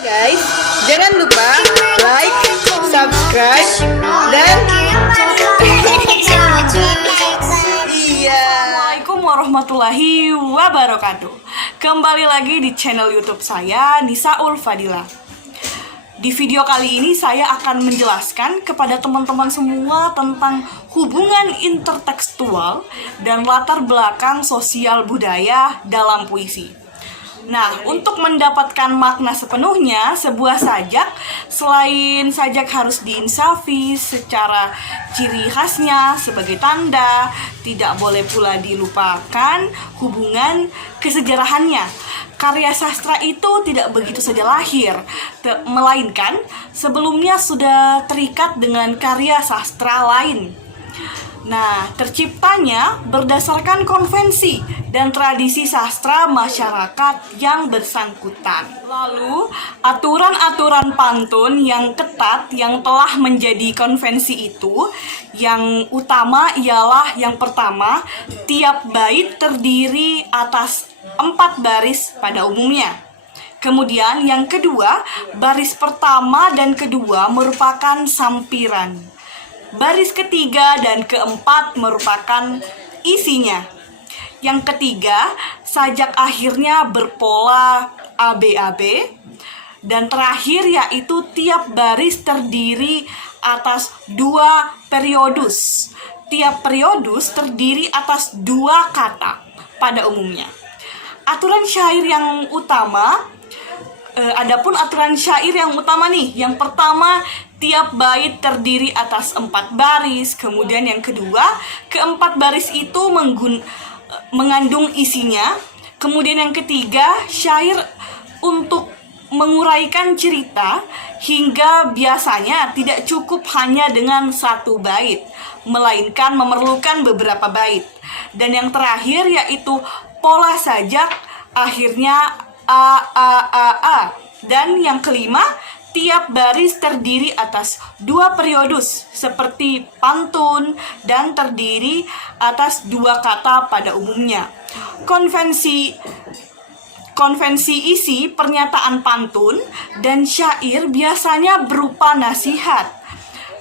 Guys, jangan lupa like, subscribe, dan iya. Assalamualaikum warahmatullahi wabarakatuh. Kembali lagi di channel YouTube saya, Nisaul Fadila. Di video kali ini saya akan menjelaskan kepada teman-teman semua tentang hubungan intertekstual dan latar belakang sosial budaya dalam puisi. Nah, untuk mendapatkan makna sepenuhnya, sebuah sajak, selain sajak harus diinsafi secara ciri khasnya sebagai tanda, tidak boleh pula dilupakan hubungan kesejarahannya. Karya sastra itu tidak begitu saja lahir, melainkan sebelumnya sudah terikat dengan karya sastra lain. Nah, terciptanya berdasarkan konvensi dan tradisi sastra masyarakat yang bersangkutan. Lalu, aturan-aturan pantun yang ketat yang telah menjadi konvensi itu, yang utama ialah yang pertama, tiap bait terdiri atas 4 baris pada umumnya. Kemudian yang kedua, baris pertama dan kedua merupakan sampiran. Baris ketiga dan keempat merupakan isinya. Yang ketiga, sajak akhirnya berpola ABAB. Dan terakhir yaitu tiap baris terdiri atas 2 periodus. Tiap periodus terdiri atas 2 kata pada umumnya. Aturan syair yang utama, adapun aturan syair yang utama nih, yang pertama, tiap bait terdiri atas 4 baris. Kemudian yang kedua, keempat baris itu mengandung isinya. Kemudian yang ketiga, syair untuk menguraikan cerita hingga biasanya tidak cukup hanya dengan 1 bait, melainkan memerlukan beberapa bait. Dan yang terakhir yaitu pola sajak, akhirnya a. Dan yang kelima, tiap baris terdiri atas 2 periodus seperti pantun dan terdiri atas 2 kata pada umumnya. Konvensi isi pernyataan pantun dan syair biasanya berupa nasihat.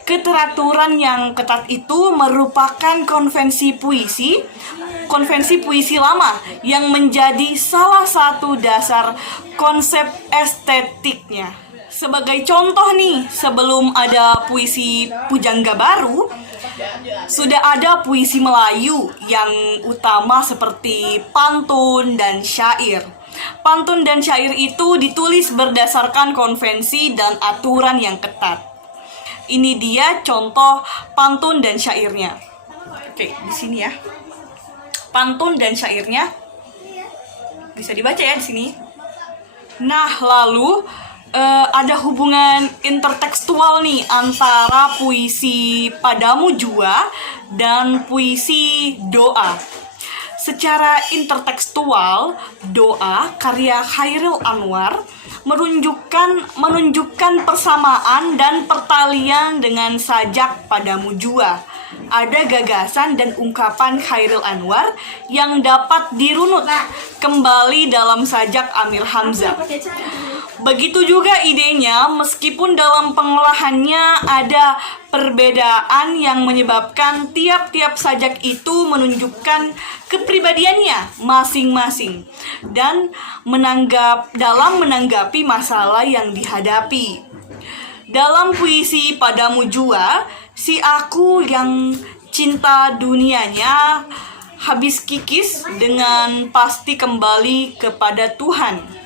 Keteraturan yang ketat itu merupakan konvensi puisi lama yang menjadi salah satu dasar konsep estetiknya. Sebagai contoh nih, sebelum ada puisi pujangga baru, sudah ada puisi Melayu yang utama seperti pantun dan syair. Pantun dan syair itu ditulis berdasarkan konvensi dan aturan yang ketat. Ini dia contoh pantun dan syairnya. Oke, di sini ya. Pantun dan syairnya bisa dibaca ya di sini. Nah, lalu ada hubungan intertekstual nih antara puisi Padamu Jua dan puisi Doa. Secara intertekstual, Doa karya Chairil Anwar menunjukkan persamaan dan pertalian dengan sajak Padamu Jua. Ada gagasan dan ungkapan Chairil Anwar yang dapat dirunut kembali dalam sajak Amir Hamzah. Begitu juga idenya, meskipun dalam pengolahannya ada perbedaan yang menyebabkan tiap-tiap sajak itu menunjukkan kepribadiannya masing-masing dan menanggapi masalah yang dihadapi. Dalam puisi Padamu Jua, si aku yang cinta dunianya habis kikis dengan pasti kembali kepada Tuhan.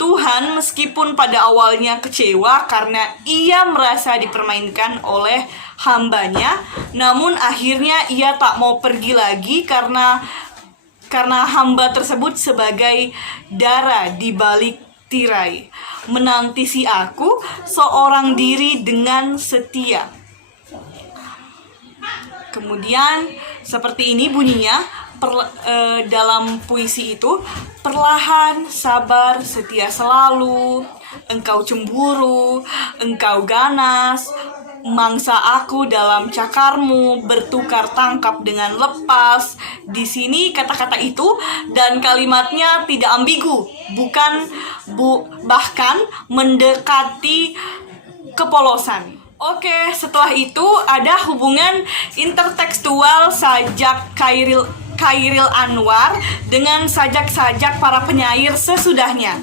Tuhan meskipun pada awalnya kecewa karena ia merasa dipermainkan oleh hambanya, namun akhirnya ia tak mau pergi lagi karena hamba tersebut sebagai dara di balik tirai, menanti si aku seorang diri dengan setia. Kemudian seperti ini bunyinya dalam puisi itu, perlahan, sabar, setia selalu, engkau cemburu, engkau ganas, mangsa aku dalam cakarmu, bertukar tangkap dengan lepas. Di sini kata-kata itu dan kalimatnya tidak ambigu, bahkan mendekati kepolosan. Oke, setelah itu ada hubungan intertekstual sajak Chairil Anwar dengan sajak-sajak para penyair sesudahnya.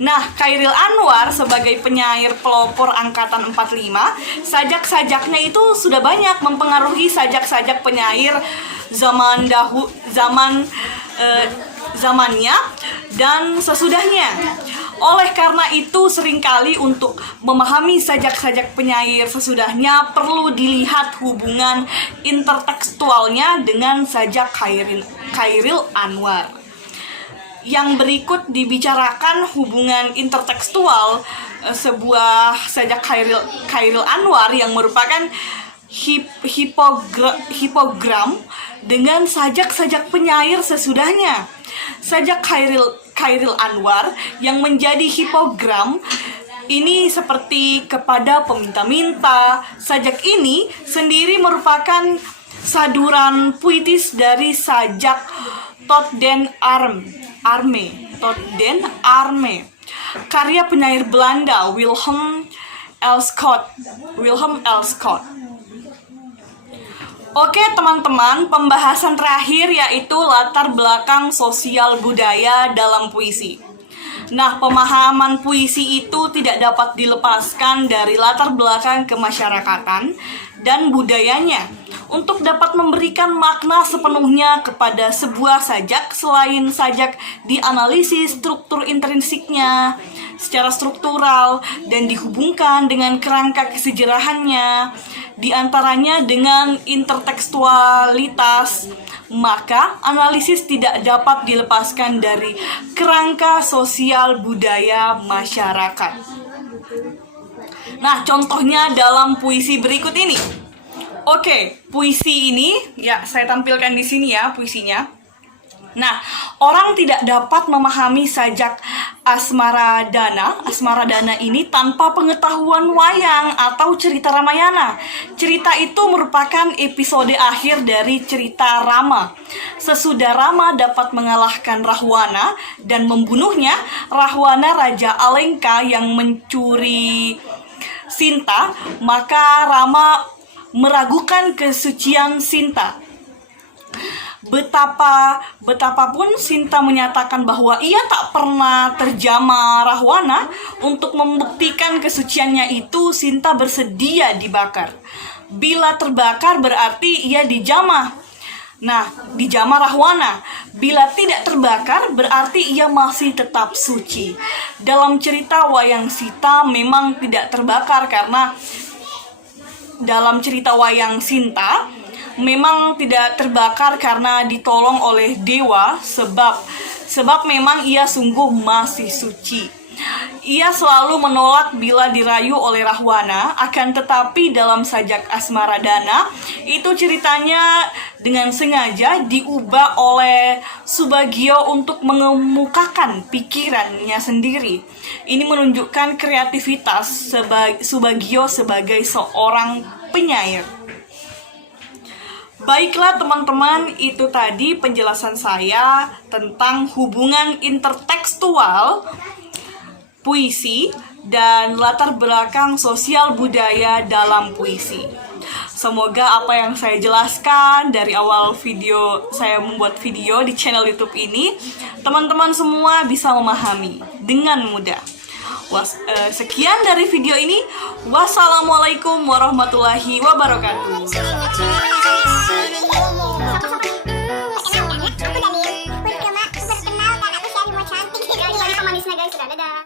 Nah, Chairil Anwar sebagai penyair pelopor angkatan 45, sajak-sajaknya itu sudah banyak mempengaruhi sajak-sajak penyair zamannya dan sesudahnya. Oleh karena itu, seringkali untuk memahami sajak-sajak penyair sesudahnya perlu dilihat hubungan intertekstualnya dengan sajak Chairil Anwar. Yang berikut dibicarakan hubungan intertekstual sebuah sajak Chairil Anwar yang merupakan hipogram dengan sajak-sajak penyair sesudahnya. Sajak Chairil Anwar yang menjadi hipogram ini seperti kepada peminta-minta. Sajak ini sendiri merupakan saduran puitis dari sajak Tot den Arme, karya penyair Belanda Wilhelm Elschot. Oke teman-teman, pembahasan terakhir yaitu latar belakang sosial budaya dalam puisi. Nah, pemahaman puisi itu tidak dapat dilepaskan dari latar belakang kemasyarakatan dan budayanya untuk dapat memberikan makna sepenuhnya kepada sebuah sajak. Selain sajak dianalisis struktur intrinsiknya secara struktural dan dihubungkan dengan kerangka kesejarahannya, diantaranya dengan intertekstualitas, maka analisis tidak dapat dilepaskan dari kerangka sosial budaya masyarakat. Nah, contohnya dalam puisi berikut ini. Oke, puisi ini ya saya tampilkan di sini ya puisinya. Nah, orang tidak dapat memahami sajak Asmaradana ini tanpa pengetahuan wayang atau cerita Ramayana. Cerita itu merupakan episode akhir dari cerita Rama. Sesudah Rama dapat mengalahkan Rahwana dan membunuhnya, Rahwana Raja Alengka yang mencuri Sinta, maka Rama meragukan kesucian Sinta. Betapapun Sinta menyatakan bahwa ia tak pernah terjamah Rahwana, untuk membuktikan kesuciannya itu Sinta bersedia dibakar. Bila terbakar berarti ia dijamah. Nah, dijamah Rahwana. Bila tidak terbakar berarti ia masih tetap suci. Dalam cerita Wayang Sita memang tidak terbakar karena dalam cerita Wayang Sinta memang tidak terbakar karena ditolong oleh dewa, sebab memang ia sungguh masih suci. Ia selalu menolak bila dirayu oleh Rahwana, akan tetapi dalam sajak Asmaradana itu ceritanya dengan sengaja diubah oleh Subagio untuk mengemukakan pikirannya sendiri. Ini menunjukkan kreativitas Subagio sebagai seorang penyair. Baiklah teman-teman, itu tadi penjelasan saya tentang hubungan intertekstual puisi dan latar belakang sosial budaya dalam puisi. Semoga apa yang saya jelaskan dari awal video saya membuat video di channel YouTube ini, teman-teman semua bisa memahami dengan mudah. Sekian dari video ini. Wassalamualaikum warahmatullahi wabarakatuh.